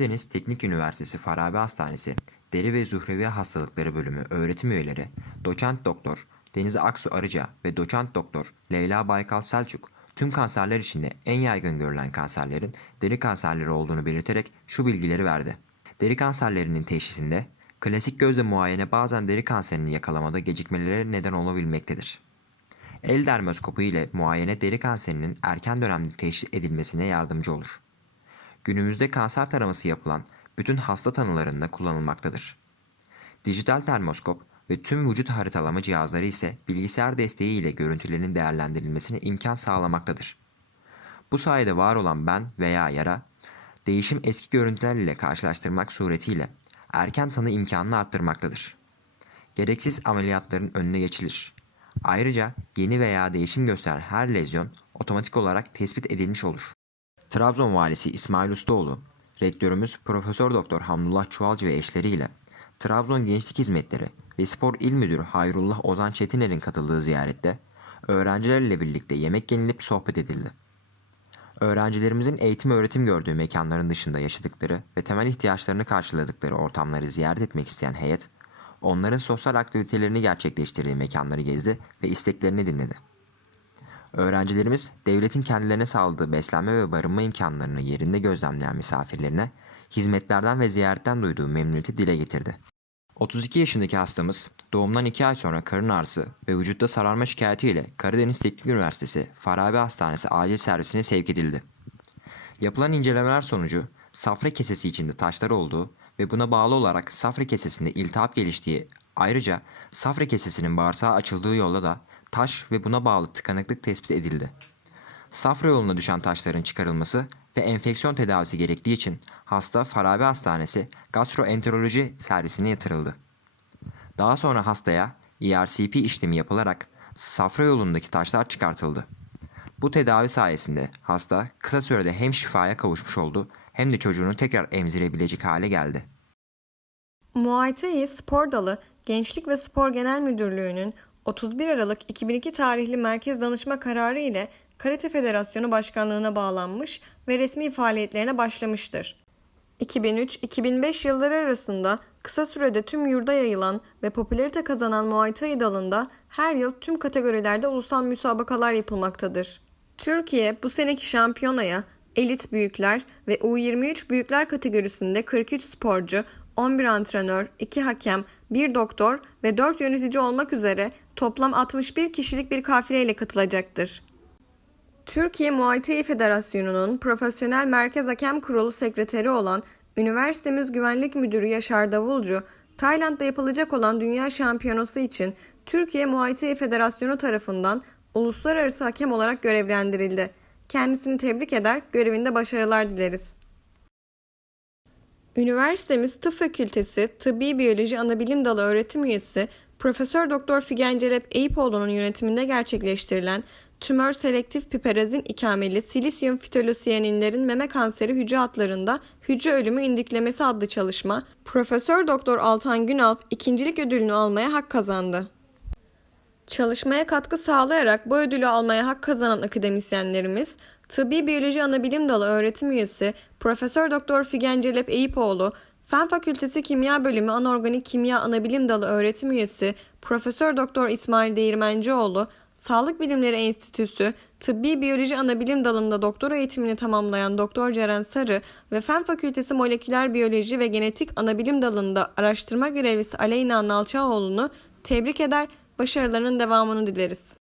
Karadeniz Teknik Üniversitesi Farabi Hastanesi Deri ve Zuhrevi Hastalıkları Bölümü öğretim üyeleri Doçent Doktor Deniz Aksu Arıca ve Doçent Doktor Leyla Baykal Selçuk tüm kanserler içinde en yaygın görülen kanserlerin deri kanserleri olduğunu belirterek şu bilgileri verdi. Deri kanserlerinin teşhisinde klasik gözle muayene bazen deri kanserini yakalamada gecikmelere neden olabilmektedir. El dermoskopu ile muayene deri kanserinin erken dönemde teşhis edilmesine yardımcı olur. Günümüzde kanser taraması yapılan bütün hasta tanılarında kullanılmaktadır. Dijital termoskop ve tüm vücut haritalama cihazları ise bilgisayar desteği ile görüntülerin değerlendirilmesine imkan sağlamaktadır. Bu sayede var olan ben veya yara, değişim eski görüntüler ile karşılaştırmak suretiyle erken tanı imkanını arttırmaktadır. Gereksiz ameliyatların önüne geçilir. Ayrıca yeni veya değişim gösteren her lezyon otomatik olarak tespit edilmiş olur. Trabzon Valisi İsmail Ustaoğlu, Rektörümüz Profesör Doktor Hamdullah Çuvalcı ve eşleriyle Trabzon Gençlik Hizmetleri ve Spor İl Müdürü Hayrullah Ozan Çetiner'in katıldığı ziyarette öğrencilerle birlikte yemek yenilip sohbet edildi. Öğrencilerimizin eğitim öğretim gördüğü mekanların dışında yaşadıkları ve temel ihtiyaçlarını karşıladıkları ortamları ziyaret etmek isteyen heyet, onların sosyal aktivitelerini gerçekleştirdiği mekanları gezdi ve isteklerini dinledi. Öğrencilerimiz devletin kendilerine sağladığı beslenme ve barınma imkanlarını yerinde gözlemleyen misafirlerine hizmetlerden ve ziyaretten duyduğu memnuniyeti dile getirdi. 32 yaşındaki hastamız doğumdan 2 ay sonra karın ağrısı ve vücutta sararma şikayetiyle Karadeniz Teknik Üniversitesi Farabi Hastanesi acil servisine sevk edildi. Yapılan incelemeler sonucu safra kesesi içinde taşlar olduğu ve buna bağlı olarak safra kesesinde iltihap geliştiği ayrıca safra kesesinin bağırsağı açıldığı yolda da taş ve buna bağlı tıkanıklık tespit edildi. Safra yoluna düşen taşların çıkarılması ve enfeksiyon tedavisi gerektiği için hasta Farabi Hastanesi gastroenteroloji servisine yatırıldı. Daha sonra hastaya ERCP işlemi yapılarak safra yolundaki taşlar çıkartıldı. Bu tedavi sayesinde hasta kısa sürede hem şifaya kavuşmuş oldu hem de çocuğunu tekrar emzirebilecek hale geldi. Muay Thai Spor Dalı Gençlik ve Spor Genel Müdürlüğü'nün 31 Aralık 2002 tarihli merkez danışma kararı ile Karate Federasyonu Başkanlığına bağlanmış ve resmi faaliyetlerine başlamıştır. 2003-2005 yılları arasında kısa sürede tüm yurda yayılan ve popülarite kazanan Muay Thai dalında her yıl tüm kategorilerde ulusal müsabakalar yapılmaktadır. Türkiye bu seneki şampiyonaya elit büyükler ve U23 büyükler kategorisinde 43 sporcu, 11 antrenör, 2 hakem, 1 doktor ve 4 yönetici olmak üzere toplam 61 kişilik bir kafileyle katılacaktır. Türkiye Muay Thai Federasyonu'nun Profesyonel Merkez Hakem Kurulu Sekreteri olan Üniversitemiz Güvenlik Müdürü Yaşar Davulcu, Tayland'da yapılacak olan Dünya Şampiyonası için Türkiye Muay Thai Federasyonu tarafından uluslararası hakem olarak görevlendirildi. Kendisini tebrik eder, görevinde başarılar dileriz. Üniversitemiz Tıp Fakültesi Tıbbi Biyoloji Anabilim Dalı öğretim üyesi Profesör Doktor Figen Celep Eyüpoğlu'nun yönetiminde gerçekleştirilen tümör selektif piperazin ikameli silisyum fitolosiyaninlerin meme kanseri hücre hatlarında hücre ölümü indiklemesi adlı çalışma Profesör Doktor Altan Günalp ikincilik ödülünü almaya hak kazandı. Çalışmaya katkı sağlayarak bu ödülü almaya hak kazanan akademisyenlerimiz Tıbbi Biyoloji Anabilim Dalı öğretim üyesi Profesör Doktor Figen Celep Eyüpoğlu, Fen Fakültesi Kimya Bölümü Anorganik Kimya Anabilim Dalı öğretim üyesi Profesör Doktor İsmail Değirmencioğlu, Sağlık Bilimleri Enstitüsü Tıbbi Biyoloji Anabilim Dalı'nda doktora eğitimini tamamlayan Doktor Ceren Sarı ve Fen Fakültesi Moleküler Biyoloji ve Genetik Anabilim Dalı'nda araştırma görevlisi Aleyna Nalçaoğlu'nu tebrik eder, başarılarının devamını dileriz.